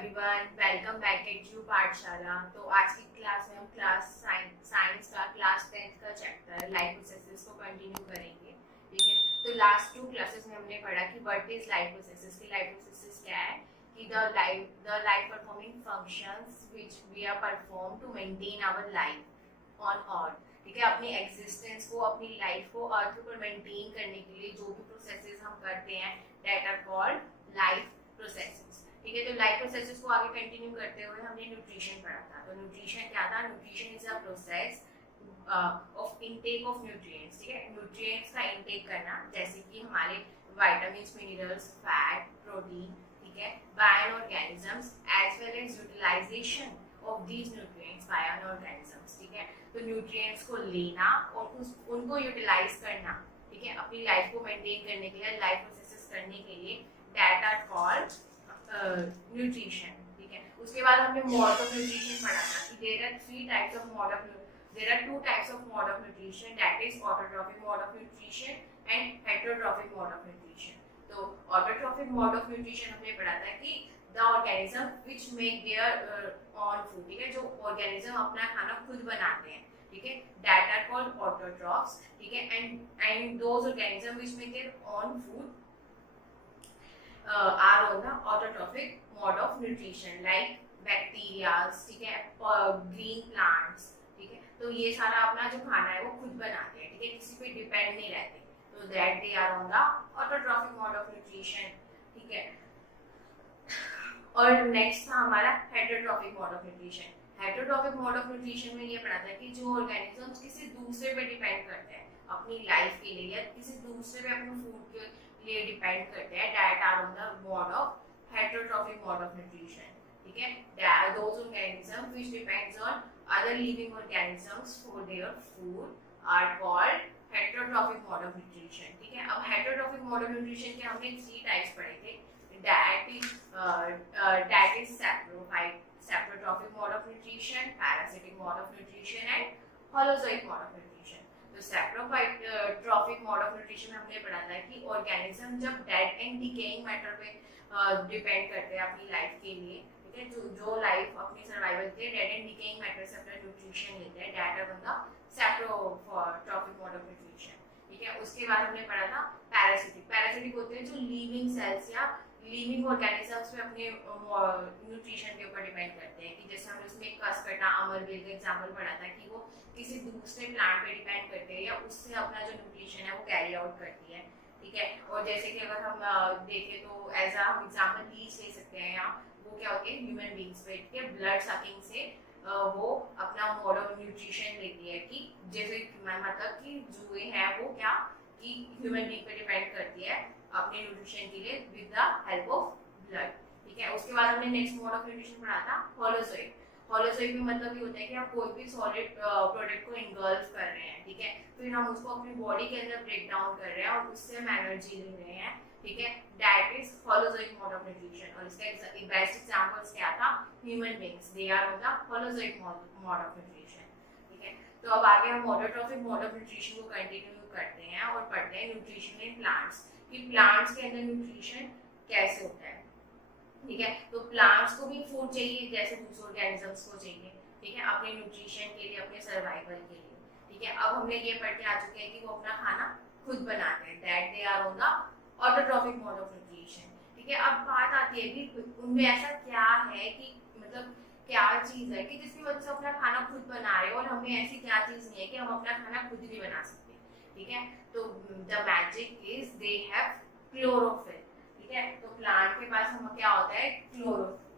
Everyone, welcome back at you पाठशाला। तो आज की क्लास में हम क्लास साइंस का क्लास 10th का चैप्टर लाइफ प्रोसेसेस को कंटिन्यू करेंगे। ठीक है, तो लास्ट 2 क्लासेस में हमने पढ़ा कि व्हाट इज लाइफ प्रोसेसेस। की लाइफ प्रोसेसेस क्या है कि the life performing functions which we are perform to maintain our life on earth. ठीक है, अपनी एग्जिस्टेंस को, अपनी लाइफ को अर्थ पर मेंटेन करने के लिए जो भी प्रोसेसेस हम करते हैं that are called life processes. ठीक है, तो लाइफ प्रोसेसेस को आगे कंटिन्यू करते हुए हमने न्यूट्रिशन पढ़ा था। तो न्यूट्रिशन क्या था? Nutrition is a process of intake of nutrients. ठीक है, न्यूट्रिएंट्स का इनटेक करना, जैसे कि हमारे विटामिन्स, मिनरल्स, फैट, प्रोटीन, ठीक है, by an organisms as well as utilisation of these nutrients by an organisms. ठीक है, तो न्यूट्रिएंट्स को लेना और उनको यूटिलाइज करना, ठीक है, अपनी लाइफ को मेंटेन करने के लिए, लाइफ प्रोसेसेस करने के लिए, दैट आर कॉल्ड न्यूट्रिशन। ठीक है, उसके बाद हमने मोड ऑफ न्यूट्रिशन पढ़ा था कि there are 3 types of mode of there are 2 types of mode of nutrition, that is autotrophic mode of nutrition and heterotrophic mode of nutrition. तो autotrophic mode of nutrition हमने पढ़ा था कि the organism which make their own food, ठीक है, जो organism अपना खाना खुद बनाते हैं, ठीक है, that are called autotrophs। ठीक है, and those organism which make their own food are on the autotrophic mode of nutrition like bacteria, ठीक है, green plants। ठीक है, तो ये सारा अपना जो खाना है वो खुद बनाते हैं, ठीक है, किसी पे डिपेंड नहीं रहते। तो that they are on the autotrophic mode of nutrition. ठीक है, और नेक्स्ट था हमारा heterotrophic mode of nutrition. Heterotrophic mode of nutrition में ये पढ़ा था कि जो ऑर्गेनिजम्स किसी दूसरे पे डिपेंड करते हैं अपनी लाइफ के लिए, या किसी दूसरे पे अपने फूड के लिए डिपेंड करते हैं, that are on the mode of heterotrophic mode of nutrition. ठीक है, those organisms which depends on other living organisms for their food are called heterotrophic mode of nutrition। ठीक है, अब heterotrophic mode of nutrition के हमने 3 types पढ़े थे। that is saprotrophic mode of nutrition, parasitic mode of nutrition and holozoic mode of nutrition। तो saprotrophic mode of nutrition हमने पढ़ा था कि ऑर्गेनिज्म जब डेड एंड डिकेइंग मैटर पे डिपेंड करते हैं अपनी लाइफ के लिए, ठीक है, जो लाइफ अपनी सर्वाइवल के लिए डेड एंड डिकेइंग मैटर से अपना न्यूट्रिशन लेते हैं, that are on the saprotrophic mode of nutrition। ठीक है, उसके बाद हमने पढ़ा था पैरासिटिक होते हैं जो लिविंग सेल्स या लिविंग ऑर्गेनिजम्स पे अपने न्यूट्रिशन के ऊपर डिपेंड करते हैं। कि जैसे हमने उसमें कसकटा अमरवेल का एग्जांपल पढ़ा था कि वो किसी दूसरे प्लांट पे डिपेंड करते हैं या उससे अपना जो न्यूट्रिशन है वो कैरी आउट करती है। ठीक है, और जैसे कि अगर हम देखें तो एज अ हम एग्जांपल लीच ले सकते हैं, यहाँ वो क्या होती है ह्यूमन बींग्स पे, ठीक है, ब्लड सकिंग से वो अपना मोड ऑफ न्यूट्रिशन लेती है। कि जैसे मतलब कि जुए हैं वो क्या कि ह्यूमन बींग पे डिपेंड करती है अपने न्यूट्रिशन के लिए with the help of blood. ठीक है, उसके बाद हमने नेक्स्ट मोड ऑफ न्यूट्रिशन पढ़ा था होलोजोइक। होलोजोइक में मतलब ये होता है कि आप कोई भी सॉलिड प्रोडक्ट को इनगल्फ कर रहे हैं, ठीक है, फिर हम उसको अपनी बॉडी के अंदर ब्रेक डाउन कर रहे हैं और उससे हम एनर्जी ले रहे हैं। ठीक है, that is holozoic mode of nutrition. और इसका बेस्ट एग्जांपल्स क्या था? Human beings, they are on the holozoic mode of nutrition. ठीक है, तो अब आगे हम ऑटोट्रॉफिक मोड ऑफ न्यूट्रिशन को कंटिन्यू करते हैं और पढ़ते हैं न्यूट्रिशन इन प्लांट्स, कि प्लांट्स के अंदर न्यूट्रिशन कैसे होता है। ठीक है, तो प्लांट्स को भी फूड चाहिए जैसे दूसरे ऑर्गेनिजम्स को चाहिए, ठीक है, अपने न्यूट्रिशन के लिए, अपने सर्वाइवल के लिए। ठीक है, अब हमने ये पढ़ के आ चुके हैं कि वो अपना खाना खुद बनाते हैं, that they are on the autotrophic mode of nutrition. ठीक है, अब बात आती है कि उनमें ऐसा क्या है कि मतलब क्या चीज है कि जिसकी वजह से अपना खाना खुद बना रहे हो, और हमें ऐसी क्या चीज नहीं है कि हम अपना खाना खुद नहीं बना सकते। ठीक है, तो the magic is they have chlorophyll. ठीक है, तो प्लांट के पास हम क्या होता है क्लोरोफिल।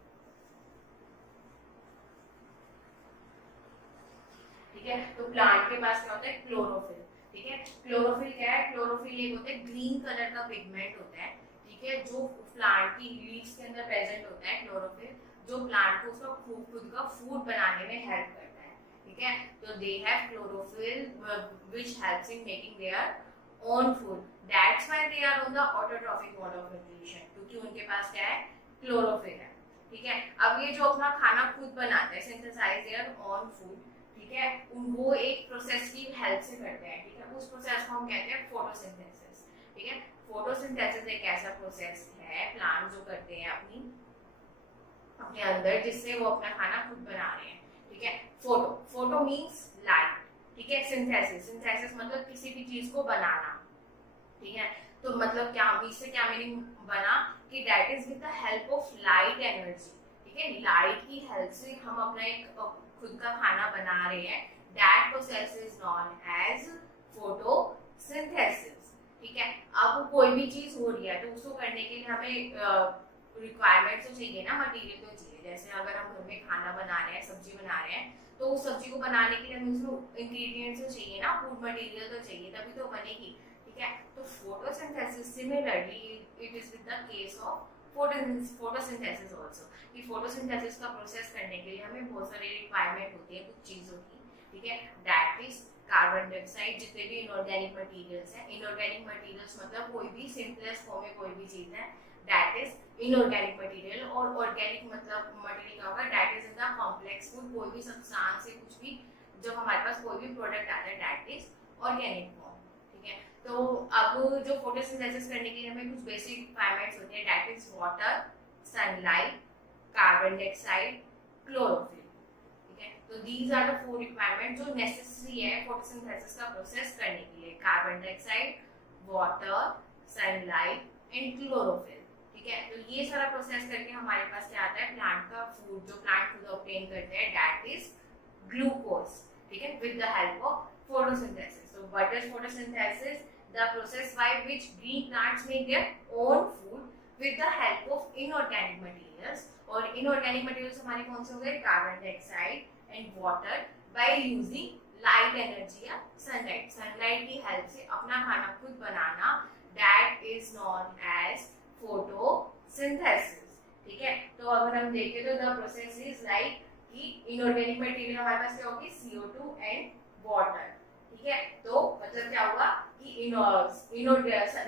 ठीक है, तो प्लांट के पास क्या होता है क्लोरोफिल। ठीक है, क्लोरोफिल क्या है? क्लोरोफिल एक होता है ग्रीन कलर का पिगमेंट होता है, ठीक है, जो प्लांट की लीव्स के अंदर प्रेजेंट होता है क्लोरोफिल, जो प्लांट को उसका खुद का फूड बनाने में हेल्प करता है। ठीक है, तो they have chlorophyll which helps in making their own food, that's why they are on the autotrophic mode of nutrition, क्योंकि उनके पास क्या है क्लोरोफिल है। ठीक है, अब ये जो अपना खाना खुद बनाते हैं, सिंथेसाइज देयर ओन फूड, ठीक है, वो एक प्रोसेस की हेल्प से करते हैं। ठीक है, उस प्रोसेस को हम कहते हैं फोटोसिंथेसिस। ठीक है, फोटोसिंथेसिस एक ऐसा प्रोसेस है प्लांट जो करते हैं अपनी अपने अंदर, जिससे वो अपना खाना खुद बना रहे हैं। ठीक है, फोटो, फोटो मीन्स लाइट। ठीक है, सिंथेसिस, सिंथेसिस मतलब किसी भी चीज को बनाना। ठीक है, तो मतलब क्या, इससे क्या मीनिंग बना कि that is with the help of light energy. ठीक है, लाइट की हेल्प से हम अपना एक खुद का खाना बना रहे हैं। That process is known as photosynthesis. ठीक है, अब कोई भी चीज हो रही है तो उसको करने के लिए हमें रिक्वायरमेंट तो चाहिए ना, मटेरियल तो चाहिए। जैसे अगर हम घर में खाना बना रहे हैं, सब्जी बना रहे हैं, तो उस सब्जी को बनाने के लिए हमें उसमें इंग्रेडिएंट्स तो चाहिए ना, फूड मटेरियल तो चाहिए, तभी तो बनेगी। ठीक है, तो photosynthesis similarly it is with the case of photosynthesis also, कि फोटोसिंथेसिस का प्रोसेस करने के लिए हमें बहुत सारी रिक्वायरमेंट होती है कुछ चीजों की। ठीक है, दैट इज कार्बन डाइऑक्साइड, जितने भी इनऑर्गेनिक मटेरियल्स हैं। इनऑर्गेनिक मटेरियल्स मतलब कोई भी सिंपलेस्ट फॉर्म में कोई भी चीज है, दैट इज इनऑर्गेनिक मटेरियल। और ऑर्गेनिक मतलब मटेरियल क्या होगा, that is in the complex food, कोई भी सब्सटेंस से कुछ भी जब हमारे पास कोई भी प्रोडक्ट आता है, दैट इज ऑर्गेनिक फॉर्म। ठीक है, तो अब जो फोटोसिंथेसिस करने के लिए हमें कुछ बेसिक रिक्वायरमेंट्स होती है, that is water, sunlight, carbon dioxide, chlorophyll. ठीक है, तो दीज आर द 4 रिक्वायरमेंट जो नेसेसरी है फोटोसिंथेसिस का प्रोसेस करने के लिए। Carbon dioxide, water, sunlight and chlorophyll. ठीक है, तो ये सारा प्रोसेस करके हमारे पास क्या आता है, प्लांट का फूड, जो प्लांट फूड ऑब्टेन करते हैं, दैट इज ग्लूकोज। ठीक है, with the help of photosynthesis. So what is photosynthesis? The process by which green plants make their own food with the help of inorganic materials. और inorganic materials हमारे कौन से हो गए, carbon dioxide and water, by using light energy या sunlight. Sunlight की help से अपना खाना खुद बनाना, that is known as photosynthesis. ठीक है, तो अगर हम देखें तो द प्रोसेस इज लाइक कि इनऑर्गेनिक मटेरियल हमारे पास क्या होगी, CO2 एंड वाटर। ठीक है, तो मतलब क्या होगा कि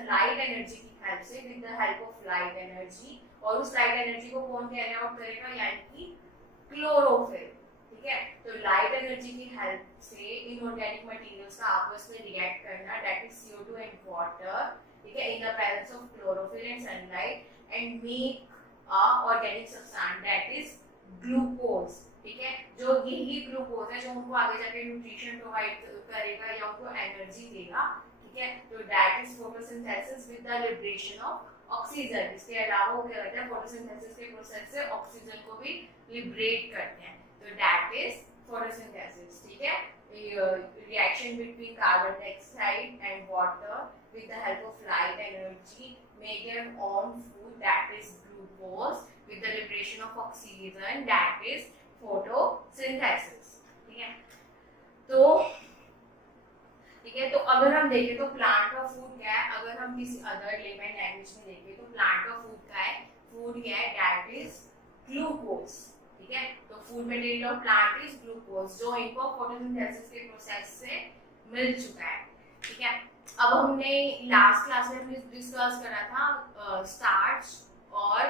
लाइट एनर्जी की हेल्प से, with the help of light energy, और उस लाइट एनर्जी को कौन कैरी आउट करेगा, यानी कि क्लोरोफिल। ठीक है, तो लाइट एनर्जी की हेल्प से इनऑर्गेनिक मटेरियल्स का आपस में रिएक्ट करना, that is CO2 and water. ठीक है, in the presence of chlorophyll and sunlight, and make a organic substance that is glucose. ठीक है, जो यही ग्लूकोज है जो उनको आगे जाके न्यूट्रिशन प्रोवाइड करेगा या उनको एनर्जी देगा। ठीक है, तो that is photosynthesis with the liberation of oxygen. इसके अलावा वो क्या करते हैं, फोटोसिंथेसिस के प्रोसेस से ऑक्सीजन को भी लिबरेट करते हैं, तो दैट इज फोटोसिंथेसिस। ठीक है, reaction between carbon dioxide and water with the help of light energy make their own food, that is glucose, with the liberation of oxygen, that is photosynthesis. ठीक है, तो ठीक है, तो अगर हम देखें तो प्लांट का फूड क्या है, अगर हम किसी अदर लेमन लैंग्वेज में देखें तो प्लांट का फूड क्या है, फूड क्या है, दैट इज ग्लूकोज। ठीक है, तो food material of plant is glucose, जो इनको फोटोसिंथेसिस के प्रोसेस से मिल चुका है। ठीक है, अब हमने लास्ट क्लास में डिस्कस करा था स्टार्च और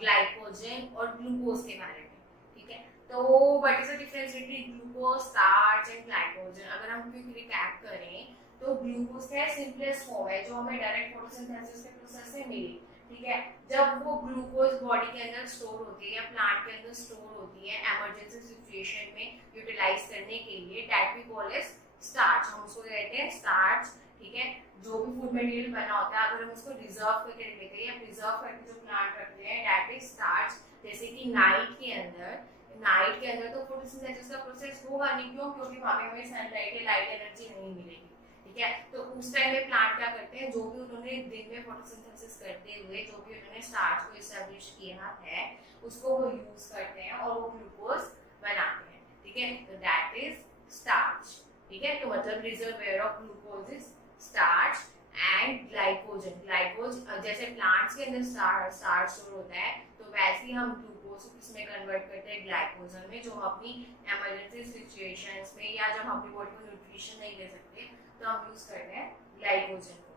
ग्लाइकोजन और ग्लूकोज के बारे में। ठीक है, तो what is the difference between glucose, starch and glycogen? अगर हम क्विक रिकैप करें तो ग्लूकोज क्या है, सिंपलेस्ट फॉर्म है जो हमें डायरेक्ट फोटोसिंथेसिस के प्रोसेस से मिली। ठीक है, जब वो ग्लूकोज बॉडी के अंदर स्टोर होती है या प्लांट के अंदर स्टोर होती है इमरजेंसी सिचुएशन में यूटिलाइज करने के लिए, that we call as starch. हम उसको कहते हैं स्टार्च। ठीक है, जो भी फूड मटेरियल बना होता है अगर हम उसको रिजर्व करके रख लेते हैं या प्रिजर्व करके जो प्लांट रखते हैं, दैट इज स्टार्च। जैसे कि नाइट के अंदर तो फोटोसिंथेसिस का प्रोसेस होगा नहीं, क्यों, क्योंकि वहां पे हमें सनलाइट या लाइट एनर्जी नहीं मिलेगी। ठीक है, तो उस टाइम में प्लांट क्या करते हैं, जो भी उन्होंने दिन में फोटोसिंथेसिस करते हुए जो भी उन्होंने स्टार्च को एस्टैब्लिश किया है उसको वो यूज करते हैं और वो ग्लूकोज बनाते हैं। ठीक है, तो दैट इज स्टार्च। ठीक है, तो मतलब reservoir of glucose is starch and glycogen. ग्लाइकोज जैसे प्लांट्स के अंदर स्टार्च स्टोर होता है, तो वैसे ही हम ग्लूकोज को किसमें कन्वर्ट करते हैं, ग्लाइकोजन में, जो हम अपनी इमरजेंसी सिचुएशंस में या जब हम अपनी बॉडी को न्यूट्रिशन नहीं दे सकते तो हम यूज करते हैं ग्लाइकोजन को।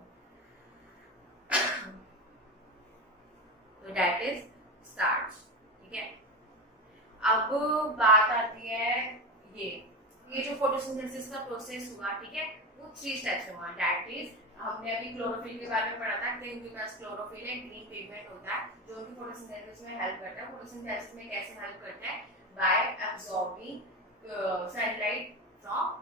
तो दैट इज स्टार्च। ठीक है, अब बात आती है ये जो फोटोसिंथेसिस का प्रोसेस हुआ, ठीक है, वो 3 स्टेप्स में हुआ, दैट इज हमने अभी क्लोरोफिल के बारे में पढ़ा था कि उनके पास क्लोरोफिल है, ग्रीन पिगमेंट होता है जो उनकी फोटोसिंथेसिस में हेल्प करता है। फोटोसिंथेसिस में कैसे हेल्प करता है? By absorbing sunlight from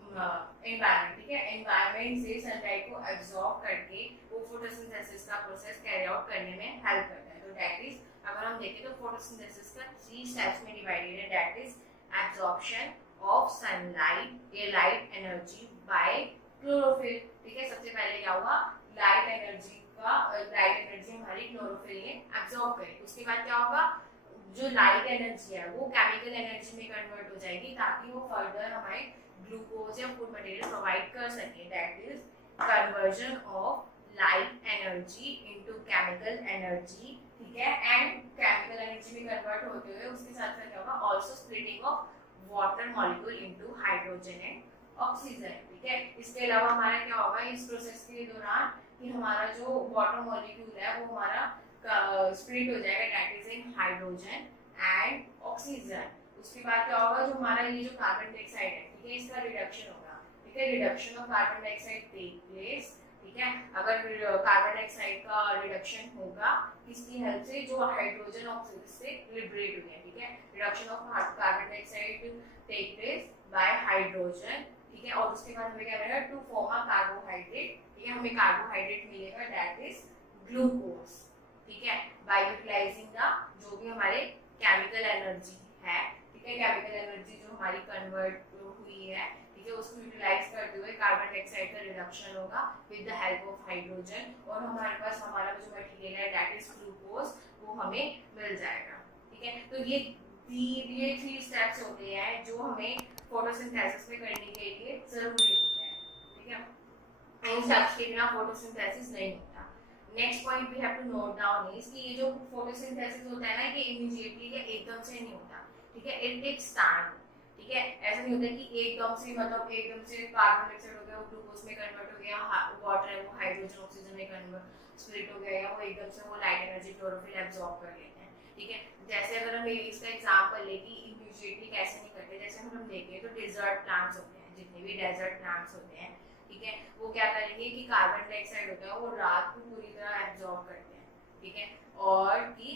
environment, ठीक है। एनवायरनमेंट से सनलाइट को एब्सॉर्ब करके वो फोटोसिंथेसिस का प्रोसेस कैरी आउट करने में हेल्प करता है। तो दैट इज, अगर हम देखें तो फोटोसिंथेसिस का 3 स्टेप्स में डिवाइडेड है। That is absorption of sunlight या लाइट एनर्जी बाय क्लोरोफिल, ठीक है। सबसे पहले क्या होगा? लाइट एनर्जी हमारी क्लोरोफिल ने एब्सॉर्ब करेगी। उसके बाद क्या होगा? जो लाइट एनर्जी है वो केमिकल एनर्जी में कन्वर्ट हो जाएगी ताकि वो फर्दर हमारे ग्लूकोज या फूड मटेरियल प्रोवाइड कर सके। That is conversion of light energy into chemical energy, ठीक है। एंड केमिकल एनर्जी में कन्वर्ट होते हुए उसके साथ साथ क्या होगा? Also splitting of water molecule into hydrogen and oxygen, ठीक है। इसके अलावा हमारा क्या होगा इस प्रोसेस के दौरान कि हमारा जो वाटर मॉलिक्यूल है वो हमारा स्प्लिट हो जाएगा, that is in hydrogen and oxygen. उसके बाद क्या होगा? जो हमारा ये जो कार्बन डाइऑक्साइड है, ठीक है, इसका रिडक्शन होगा, ठीक है। Reduction of carbon dioxide take place, ठीक है। अगर कार्बन डाइऑक्साइड का रिडक्शन होगा किसकी हेल्प से? जो हाइड्रोजन ऑक्सीजन से लिबरेट हुए हैं, ठीक है। Reduction of carbon dioxide take place by hydrogen, ठीक है। और उसके बाद हमें क्या मिलेगा? टू फॉर्म अ कार्बोहाइड्रेट, ठीक है। हमें कार्बोहाइड्रेट मिलेगा, दैट इज ग्लूकोज, ठीक है। बाय यूटिलाइजिंग द जो भी हमारे केमिकल एनर्जी है, ठीक है, केमिकल एनर्जी जो हमारी कन्वर्ट हुई है, ठीक है, उसको यूटिलाइज करते हुए कार्बन डाइऑक्साइड का रिडक्शन होगा with the help of hydrogen, और हमारे पास हमारा जो मटेरियल है दैट इज ग्लूकोज, वो हमें मिल जाएगा, ठीक है। तो ये 3 स्टेप्स होते हैं जो हमें फोटोसिंथेसिस में करने के लिए जरूरी होते हैं, ठीक है। इन स्टेप्स के बिना फोटोसिंथेसिस नहीं होता। Next point we have to note down is कि ये जो फोटोसिंथेसिस होता है ना, ये इमीडिएटली या एकदम से नहीं होता, ठीक है। इट टेक्स टाइम, ठीक है। ऐसा नहीं होता कि एकदम से, मतलब एकदम से कार्बन डाइऑक्साइड हो गया वो ग्लूकोज में कन्वर्ट हो गया, वाटर है वो हाइड्रोजन ऑक्सीजन में कन्वर्ट स्प्लिट हो गया, या वो एकदम से वो लाइट एनर्जी क्लोरोफिल एब्सॉर्ब कर लेते हैं, ठीक है। जैसे अगर हम इसका एग्जांपल ले कि इमीडिएटली कैसे नहीं करते, जैसे हम देखें तो डेजर्ट प्लांट्स होते हैं, जितने भी डेजर्ट प्लांट्स होते हैं, ठीक है, वो क्या करेंगे कि कार्बन डाइऑक्साइड होता है वो रात को पूरी तरह एब्सॉर्ब करते हैं, ठीक है। और कि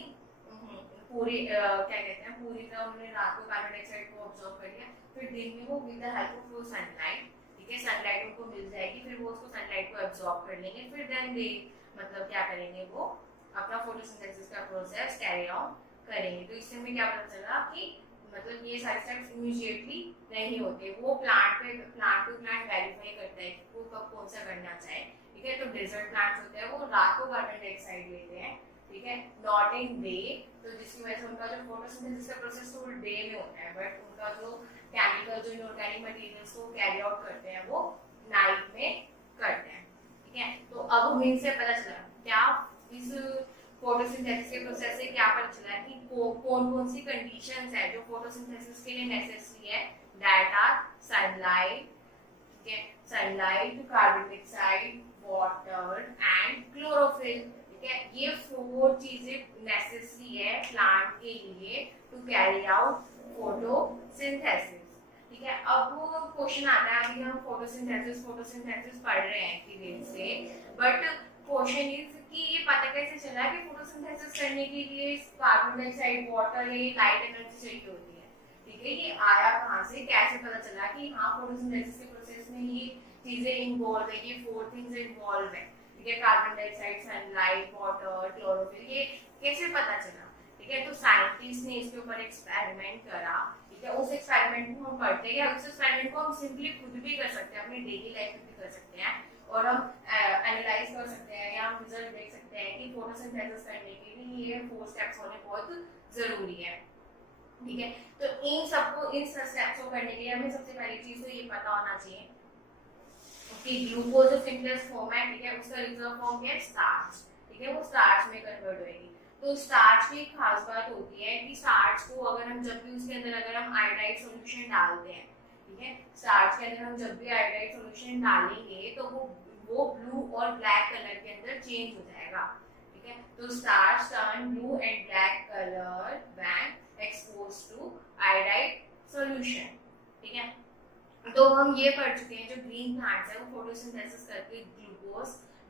पूरी क्या कहते हैं, पूरी तरह उन्होंने रात को कार्बन डाइऑक्साइड को एब्सॉर्ब कर लिया, फिर दिन में वो with the help of sunlight, ठीक है, सनलाइट उनको मिल जाएगी, फिर वो उसको सनलाइट को एब्सॉर्ब कर लेंगे, फिर देन दे मतलब क्या करेंगे, वो अपना फोटोसिंथेसिस का प्रोसेस कैरी आउट करेंगे। तो इससे हमें क्या पता चला कि मतलब ये सारे स्टेप्स इमीडिएटली नहीं होते, वो प्लांट टू प्लांट वेरीफाई करता है कि वो कब कौन सा करना चाहे, ठीक है। तो डेजर्ट प्लांट्स होते हैं वो रात को कार्बन डाइऑक्साइड लेते हैं, ठीक है, नॉट इन डे, तो जिसकी वजह से उनका जो फोटोसिंथेसिस का प्रोसेस तो डे में होता है, बट उनका जो केमिकल जो इनऑर्गेनिक मटेरियल्स को कैरी आउट करते हैं वो नाइट में करते हैं, ठीक है। तो अब हमें इनसे पता चला क्या इस फोटोसिंथेसिस के प्रोसेस से क्या पता चला कि कौन कौन सी कंडीशंस है जो फोटोसिंथेसिस के लिए नेसेसरी है, दैट आर सनलाइट, ठीक है, sunlight, carbon dioxide, water and chlorophyll, ठीक है। ये 4 चीजें नेसेसरी है प्लांट के लिए टू कैरी आउट फोटोसिंथेसिस, ठीक है। अब क्वेश्चन आता है, अभी हम फोटोसिंथेसिस पढ़ रहे हैं एक्टिवेट से, बट क्वेश्चन इज कि ये पता कैसे चला कि फोटोसिंथेसिस करने के लिए कार्बन डाइऑक्साइड, वाटर, ये लाइट एनर्जी चाहिए होती है, ठीक है। ये आया कहाँ से, कैसे पता चला कि हाँ फोटोसिंथेसिस के प्रोसेस में ये चीजें इन्वॉल्व है, ये 4 थिंग्स इन्वॉल्व है, ठीक है, carbon dioxide, sunlight, water, chlorophyll, ये कैसे पता चला, ठीक है। तो साइंटिस्ट ने इसके ऊपर एक्सपेरिमेंट करा, ठीक है। उस एक्सपेरिमेंट को हम पढ़ते हैं, या उस एक्सपेरिमेंट को हम सिंपली खुद भी कर सकते हैं, अपनी डेली लाइफ में भी कर सकते हैं, और हम एनालाइज कर सकते हैं या हम रिजल्ट देख सकते हैं कि फोटोसिंथेसिस करने के लिए ये 4 स्टेप्स होने बहुत जरूरी है, ठीक है। तो इन स्टेप्स को करने के लिए हमें सबसे पहली चीज तो ये पता होना चाहिए कि ग्लूकोज जो सिंपलेस्ट फॉर्म है, ठीक है, उसका रिजर्व फॉर्म क्या है, स्टार्च, ठीक है, वो स्टार्च में कन्वर्ट होएगी। तो स्टार्च की एक खास बात होती है कि स्टार्च को अगर हम जब भी उसके अंदर अगर हम आयोडाइड सॉल्यूशन डालते हैं, ठीक है, स्टार्च के अंदर हम जब भी आयोडाइड सॉल्यूशन डालेंगे तो वो ब्लू और ब्लैक कलर के अंदर चेंज हो जाएगा, ठीक है। तो starch turn blue and black colour when exposed to iodide solution, ठीक है। तो हम ये पढ़ चुके हैं जो ग्रीन प्लांट्स है वो फोटोसिंथेसिस करके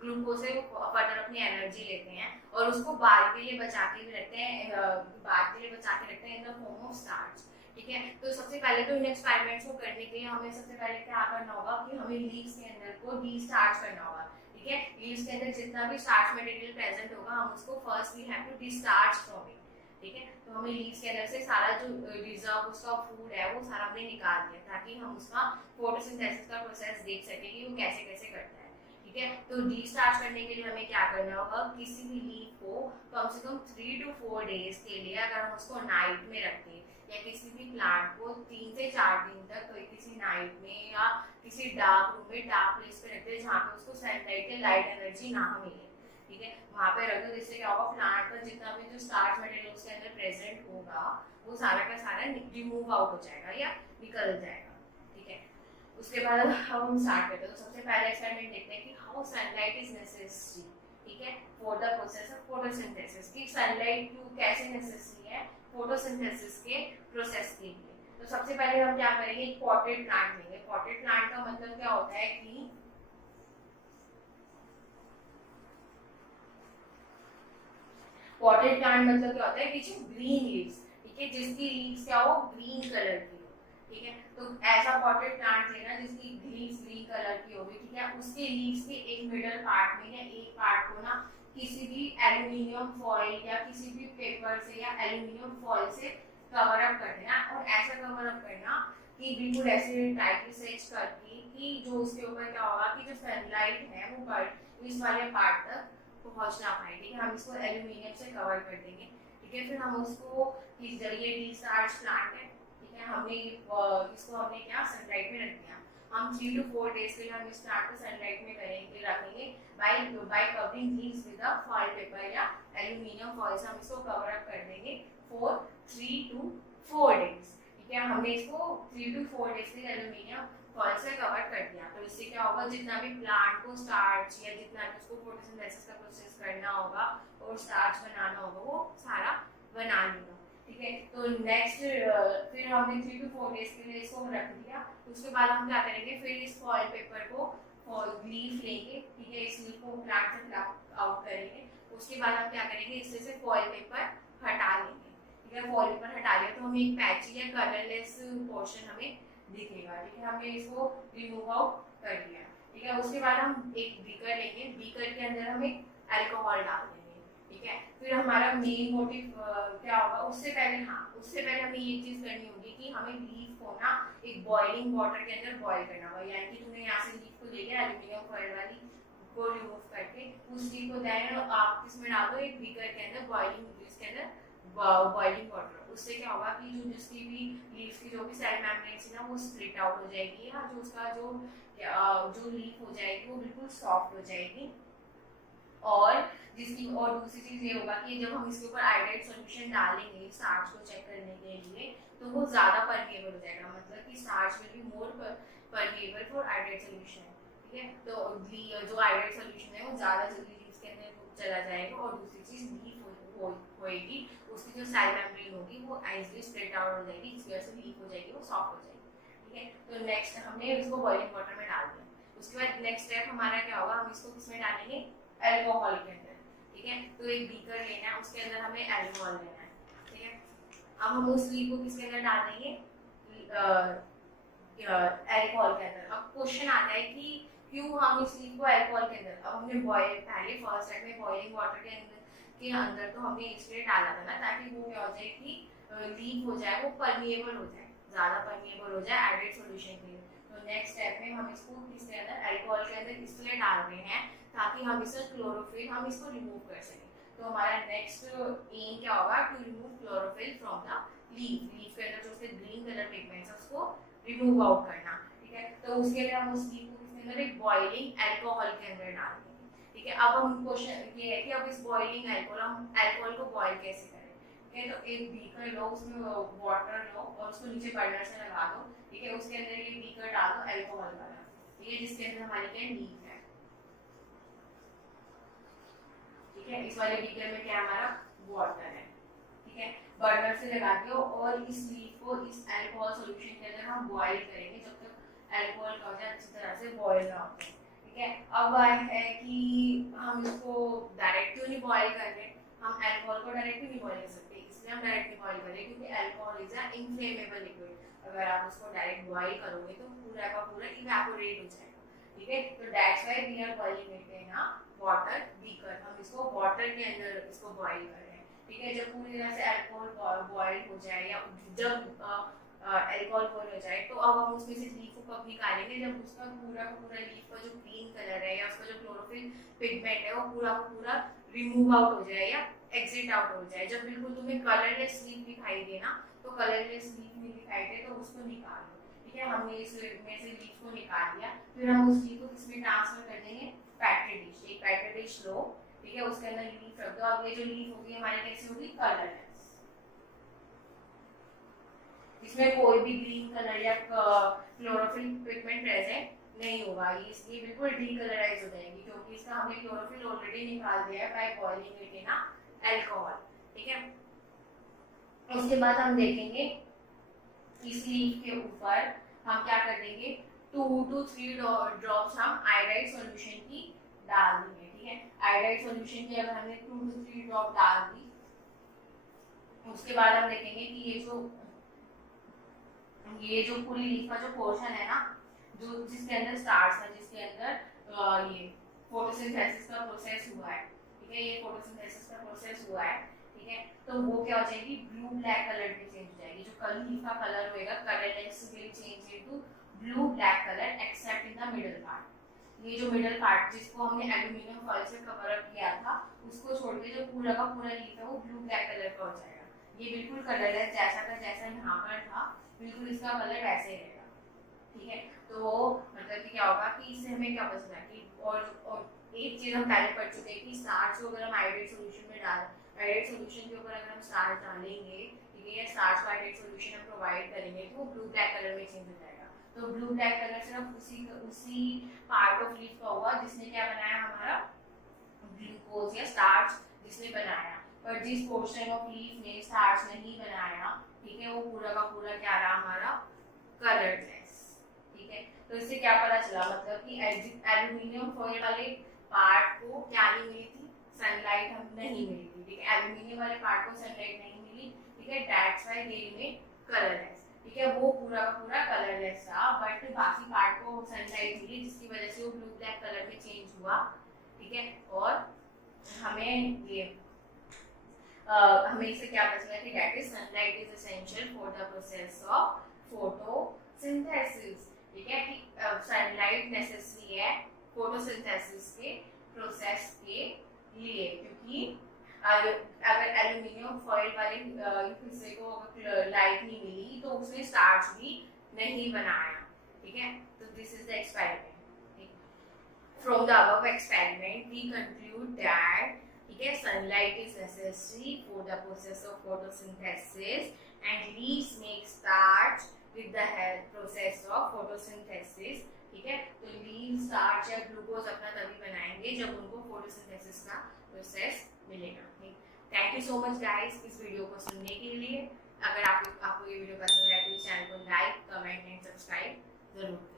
ग्लूकोज से फर्दर अपनी एनर्जी लेते हैं और उसको बाद के लिए बचा के भी रखते हैं, in the form of starch. ठीक है, तो सबसे पहले तो इन एक्सपेरिमेंट्स को करने के लिए हमें सबसे पहले क्या करना होगा कि हमें लीव्स के अंदर को डिस्टार्च करना होगा। ठीक है, लीव्स के अंदर जितना भी स्टार्च मटेरियल प्रेजेंट होगा हम उसको first we have to destarch from it. ठीक है, तो हमें लीव्स के अंदर से सारा जो रिजर्व उसका फूड है वो सारा हमने निकाल दिया ताकि हम उसका फोटोसिंथेसिस का प्रोसेस देख सकें कि वो कैसे कैसे करता है। ठीक है, तो डिस्टार्च करने के लिए हमें क्या करना होगा, किसी भी लीफ को कम से कम 3 to 4 डेज के लिए अगर हम उसको नाइट में रखते हैं या किसी भी प्लांट को 3 से 4 दिन तक तो किसी नाइट में या किसी डार्क रूम में डार्क प्लेस पे रखते हैं जहाँ पे उसको सनलाइट या लाइट एनर्जी ना मिले। ठीक है, वहाँ पे रख दो, जिससे क्या होगा प्लांट का जितना भी जो स्टार्च मटेरियल उसके अंदर प्रेजेंट होगा वो सारा का सारा रिमूव आउट हो जाएगा या निकल जाएगा। ठीक है, उसके बाद हम स्टार्ट करते हैं। तो सबसे पहले एक्सपेरिमेंट देखते हैं कि हाउ सनलाइट इज नेसेसरी। ठीक है, for the process of photosynthesis, कि सनलाइट क्यों कैसे नेसेसरी है फोटोसिंथेसिस के प्रोसेस के लिए। तो सबसे पहले हम क्या करेंगे, एक पॉटेड प्लांट लेंगे। पॉटेड प्लांट का मतलब क्या होता है कि पॉटेड प्लांट मतलब क्या होता है कि जो ग्रीन लीव्स, ठीक है, जिसकी लीव्स क्या हो ग्रीन कलर की हो। ठीक है, तो ऐसा पॉटेड प्लांट लेना जिसकी लीव्स ग्रीन कलर की होगी। ठीक है, उसके लीव्स के एक मिडल पार्ट में या एक पार्ट को ना किसी भी एल्युमिनियम फॉइल या किसी भी पेपर से या एल्युमिनियम फॉइल से कवर अप कर देना और ऐसा कवर अप करना कि बिल्कुल ऐसे टाइट सेच करके कि जो उसके ऊपर क्या होगा कि जो सनलाइट है वो इस वाले पार्ट तक पहुंच ना पाए। ठीक है, हम इसको एल्यूमिनियम से कवर कर देंगे। ठीक है, फिर हम उसको ये डिस्चार्ज प्लांट है। ठीक है, हमने इसको हमने क्या सनलाइट में रख दिया। हम 3 to 4 डेज के लिए हम इस प्लांट को सनलाइट में रखेंगे bye covering leaves with a foil paper या एल्यूमिनियम फॉइल से हम इसको कवर अप कर देंगे फॉर 3 to 4 डेज। ठीक है, हमने इसको 3 to 4 डेज के लिए एल्यूमिनियम फॉइल से कवर कर दिया। तो इससे क्या होगा, जितना भी प्लांट को स्टार्च या जितना भी उसको फोटोसिंथेसिस का प्रोसेस करना होगा और स्टार्च बनाना होगा वो सारा बना लेगा। ठीक है, तो नेक्स्ट फिर हमने 3 to 4 डेज के लिए इसको रख दिया। उसके बाद हम क्या करेंगे, फिर इस फॉइल पेपर को लीफ लेंगे। ठीक है, इस लीफ को प्लांट से प्लग आउट करेंगे। उसके बाद हम क्या करेंगे, इससे से फॉइल पेपर हटा लेंगे। ठीक है, फॉइल पेपर हटा लिया तो हमें एक पैची या कलरलेस पोर्शन हमें दिखेगा। ठीक है, हमने इसको रिमूव आउट कर दिया। ठीक है, उसके बाद हम एक बीकर लेंगे। बीकर के अंदर हम एक अल्कोहल डाल देंगे। ठीक है, फिर हमारा मेन मोटिव क्या होगा, उससे पहले हमें ये चीज करनी होगी कि हमें लीफ को ना एक बॉइलिंग वाटर के अंदर बॉईल करना होगा। यानी कि तुमने यहाँ से लीफ को ले लिया एल्यूमिनियम फॉइल वाली को रिमूव करके उस लीफ को देन आप इसमें डाल दो एक बीकर के अंदर बॉइलिंग वाटर। उससे क्या होगा कि जो जिसकी भी लीफ की जो भी सेल मेम्ब्रेन्स है ना वो स्प्लिट आउट हो जाएगी या जो उसका जो लीफ हो जाएगी वो बिल्कुल सॉफ्ट हो जाएगी। और दूसरी चीज ये होगा कि जब हम इसके ऊपर आयोडाइड सॉल्यूशन डालेंगे स्टार्च को चेक करने के लिए तो वो ज्यादा परमेएबल हो जाएगा, मतलब कि starch will be more permeable for iodide solution. ठीक है, तो जो आयोडाइड सॉल्यूशन है वो ज्यादा जल्दी लीफ के अंदर चला जाएगा और दूसरी चीज लीफ होएगी उसकी जो सेल मेम्ब्रेन होगी वो आइजली स्प्लिट आउट हो जाएगी, इस वजह से लीफ हो जाएगी, वो सॉफ्ट हो जाएगी। ठीक है, तो नेक्स्ट हमने इसको बॉइलिंग वाटर में डाल दिया। उसके बाद नेक्स्ट स्टेप हमारा क्या होगा, हम इसको किसमें डालेंगे, अल्कोहल के अंदर। ठीक है, तो एक बीकर लेना है, उसके अंदर हमें अल्कोहल लेना है। ठीक है, अब हम उस लीफ को किसके अंदर डाल देंगे, अल्कोहल के अंदर। अब क्वेश्चन आता है कि क्यों हम इस लीफ को अल्कोहल के अंदर, अब हमने पहले फर्स्ट स्टेप में बॉइलिंग वाटर के अंदर तो हमने इसलिए डाला था ना ताकि वो क्या हो जाए कि लीक हो जाए, वो परमिएबल हो जाए, ज्यादा परमिएबल हो जाए आयोडाइड सॉल्यूशन के लिए। तो नेक्स्ट स्टेप में हम इसको किसके अंदर, अल्कोहल के अंदर इसलिए डाल रहे हैं ताकि हम इसका क्लोरोफिल हम इसको रिमूव कर सकें। तो हमारा नेक्स्ट एम क्या होगा, to remove chlorophyll from the leaf के अंदर जो उसके ग्रीन कलर पिगमेंट्स है उसको रिमूव आउट करना। ठीक है, तो उसके लिए हम उस लीफ को किसके अंदर, एक बॉइलिंग अल्कोहल के अंदर डाल देंगे। ठीक है, अब हम क्वेश्चन ये है कि अब इस बॉइलिंग अल्कोहल को बॉईल कैसे करें। ठीक है, तो एक बीकर लो, उसमें वाटर लो और उसको नीचे बर्नर से लगा दो। ठीक है, उसके अंदर ये बीकर डाल दो अल्कोहल वाला। ठीक है, जिसके अंदर हमारी क्या लीफ है। ठीक है, इस वाले बीकर में क्या हमारा वाटर है। ठीक है, बर्नर से लगा दो और इस लीफ को इस अल्कोहल सॉल्यूशन के अंदर हम बॉईल करेंगे जब तक अल्कोहल का हो जाए अच्छी तरह से बॉयल ना हो। ठीक है, अब बात है कि हम इसको डायरेक्ट क्यों नहीं बॉयल कर रहे, हम अल्कोहल को डायरेक्ट क्यों नहीं बॉयल कर सकते, इसलिए हम डायरेक्ट नहीं बॉयल कर रहे क्योंकि alcohol is a inflammable liquid. अगर आप उसको डायरेक्ट बॉयल करोगे तो पूरा का पूरा इवेपोरेट हो जाएगा। ठीक है, तो that's why we are boiling it in a water beaker, हम इसको वाटर के अंदर इसको बॉयल कर रहे हैं। ठीक है, जब पूरी तरह से अल्कोहल बॉयल हो जाए या जब अल्कोहल बॉयल हो जाए तो अब हम उसमें से लीफ को कब निकालेंगे, जब उसका पूरा का पूरा लीफ का जो ग्रीन कलर है या उसका जो क्लोरोफिल पिगमेंट है वो पूरा का पूरा रिमूव आउट हो जाए या एग्जिट आउट हो जाए। जब बिल्कुल तुम्हें कलरलेस लीफ दिखाई दे ना, तो कलरलेस लीफ नहीं दिखाई दे तो उसको निकाल लो। ठीक है, हमने इसमें से लीफ को निकाल लिया, फिर हम उस लीफ को किसमें ट्रांसफर कर देंगे, पेट्री डिश। एक पेट्री डिश लो, ठीक है, उसके अंदर लीफ रख दो। अब ये जो लीफ होगी हमारी कैसी होगी, कलरलेस, इसमें कोई भी ग्रीन कलर या क्लोरोफिल पिगमेंट प्रेजेंट नहीं होगा, ये इसलिए बिल्कुल डीकलराइज हो जाएगी क्योंकि इसका हमने क्लोरोफिल ऑलरेडी निकाल दिया है by boiling it in alcohol. ठीक है, उसके बाद हम देखेंगे इस लीफ के ऊपर हम क्या कर देंगे, 2 to 3 ड्रॉप्स हम आयोडाइड सॉल्यूशन की डाल देंगे। ठीक है, आयोडाइड सॉल्यूशन की अगर हमने 2 to 3 ड्रॉप डाल दी, उसके बाद हम देखेंगे कि ये जो पूरी लीफ का जो पोर्शन है ना, जो जिसके अंदर स्टार्च है, जिसके अंदर ये फोटोसिंथेसिस का प्रोसेस हुआ है। ठीक है, ये फोटोसिंथेसिस का प्रोसेस हुआ है। ठीक है, तो वो क्या हो जाएगी, ब्लू ब्लैक कलर में चेंज हो जाएगी। जो कल लीफ का कलर होएगा, colourless will change into blue black colour accept in the middle part. ये जो मिडिल पार्ट जिसको हमने एल्यूमिनियम फॉइल से कवर अप किया था, उसको छोड़ के जो पूरा का पूरा लीफ है वो ब्लू ब्लैक कलर का हो जाएगा। ये बिल्कुल कलरलेस जैसा का जैसा यहाँ पर था, बिल्कुल इसका कलर वैसे ही रहेगा। ठीक है, तो मतलब कि क्या होगा कि इससे हमें क्या पता चला कि और एक चीज हम पहले पढ़ चुके हैं कि स्टार्च को अगर हम आयोडाइड सॉल्यूशन में आयोडाइड सॉल्यूशन के ऊपर अगर हम स्टार्च डालेंगे, ठीक है, या स्टार्च का आयोडाइड सॉल्यूशन हम प्रोवाइड करेंगे तो वो ब्लू ब्लैक कलर में चेंज हो जाएगा। तो ब्लू ब्लैक कलर सिर्फ उसी पार्ट ऑफ लीफ का होगा जिसने क्या बनाया, हमारा ग्लूकोज या स्टार्च जिसने बनाया। पर जिस पोर्शन ऑफ लीफ ने स्टार्च नहीं बनाया, ठीक है, वो पूरा का पूरा क्या रहा, हमारा कलरलेस। ठीक है, तो इससे क्या पता चला, मतलब कि एल्यूमिनियम फॉइल वाले पार्ट को क्या नहीं मिली थी, सनलाइट हम नहीं मिली थी। ठीक है, एल्यूमिनियम वाले पार्ट को सनलाइट नहीं मिली। ठीक है, that's why they remain colourless. ठीक है, वो पूरा का पूरा कलरलेस रहा, बट बाकी पार्ट को सनलाइट मिली जिसकी वजह से वो ब्लू ब्लैक कलर में चेंज हुआ। ठीक है, और हमें ये हमें इससे क्या पता चला कि that is sunlight is essential for the process of photosynthesis. ठीक है, कि सनलाइट नेसेसरी है फोटोसिंथेसिस के प्रोसेस के लिए, क्योंकि अगर एल्यूमिनियम फॉइल वाले हिस्से को अगर लाइट नहीं मिली तो उसने स्टार्च भी नहीं बनाया। ठीक है, तो this is the experiment. From the above experiment we conclude that, ठीक है, sunlight is necessary for the process of photosynthesis and leaves make starch with the process of photosynthesis। ठीक है, तो लीव स्टार्च या ग्लूकोज अपना तभी बनाएंगे जब उनको फोटोसिंथेसिस का प्रोसेस मिलेगा। Thank you so much guys इस वीडियो को सुनने के लिए। अगर आपको ये वीडियो पसंद है तो इस चैनल को लाइक, कमेंट एंड सब्सक्राइब जरूर।